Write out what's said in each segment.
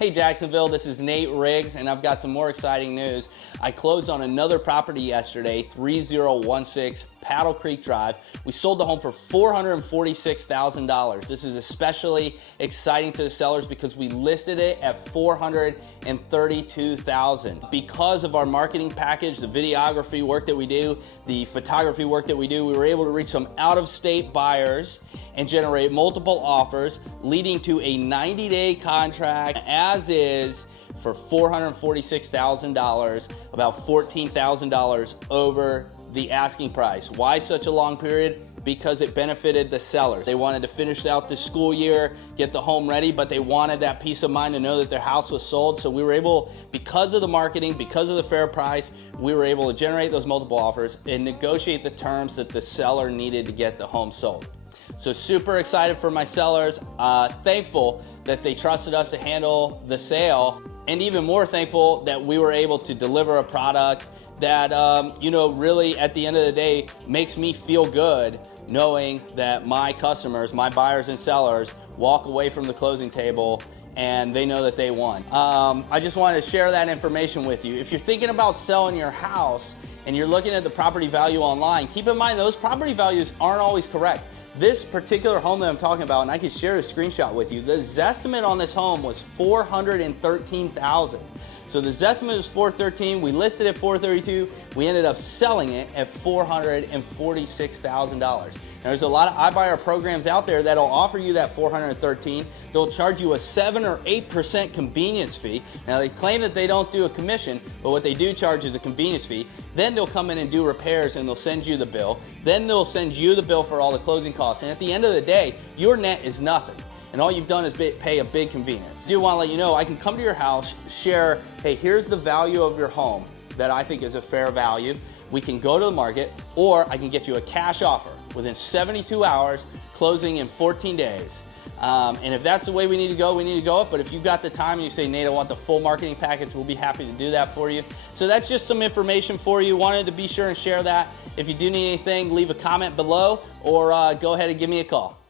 Hey Jacksonville, this is Nate Riggs, and I've got some more exciting news. I closed on another property yesterday, 3016 Paddle Creek Drive. We sold the home for $446,000. This is especially exciting to the sellers because we listed it at $432,000. Because of our marketing package, the videography work that we do, the photography work that we do, we were able to reach some out-of-state buyers and generate multiple offers, leading to a 90-day contract as is for $446,000, about $14,000 over the asking price. Why such a long period? Because it benefited the sellers. They wanted to finish out the school year, get the home ready, but they wanted that peace of mind to know that their house was sold. So we were able, because of the marketing, because of the fair price, we were able to generate those multiple offers and negotiate the terms that the seller needed to get the home sold. So super excited for my sellers, thankful that they trusted us to handle the sale, and even more thankful that we were able to deliver a product that, really at the end of the day makes me feel good knowing that my customers, my buyers and sellers, walk away from the closing table and they know that they won. I just wanted to share that information with you. If you're thinking about selling your house and you're looking at the property value online, keep in mind those property values aren't always correct. This particular home that I'm talking about, and I can share a screenshot with you, the Zestimate on this home was $413,000. So the Zestimate was $413,000, we listed at $432,000, we ended up selling it at $446,000. Now there's a lot of iBuyer programs out there that'll offer you that $413,000. They'll charge you a 7 or 8% convenience fee. Now they claim that they don't do a commission, but what they do charge is a convenience fee. Then they'll come in and do repairs and they'll send you the bill. Then they'll send you the bill for all the closing costs. And at the end of the day, your net is nothing. And all you've done is pay a big convenience. I do want to let you know, I can come to your house, share, hey, here's the value of your home that I think is a fair value. We can go to the market, or I can get you a cash offer within 72 hours, closing in 14 days. And if that's the way we need to go it. But if you've got the time and you say, Nate, I want the full marketing package, we'll be happy to do that for you. So that's just some information for you. Wanted to be sure and share that. If you do need anything, leave a comment below or go ahead and give me a call.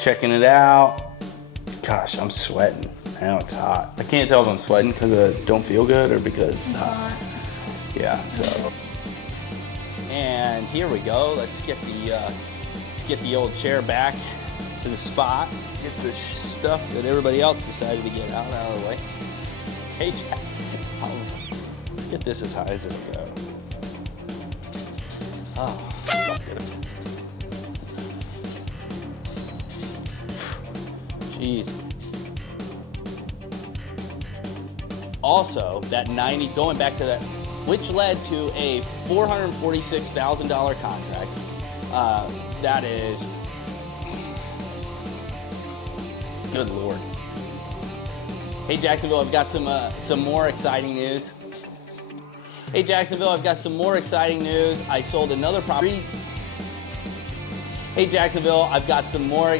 Checking it out. Gosh, I'm sweating. I know it's hot. I can't tell if I'm sweating because I don't feel good or because it's hot. Yeah, so. And here we go. Let's get the old chair back to the spot. Get the stuff that everybody else decided to get out of the way. Hey, Jack. Let's get this as high as it'll go. Oh, fucked it. Jeez. Also, that 90, going back to that, which led to a $446,000 contract. That is, good Lord. Hey Jacksonville, I've got some more exciting news. Hey Jacksonville, I've got some more exciting news. I sold another property. Hey Jacksonville, I've got some more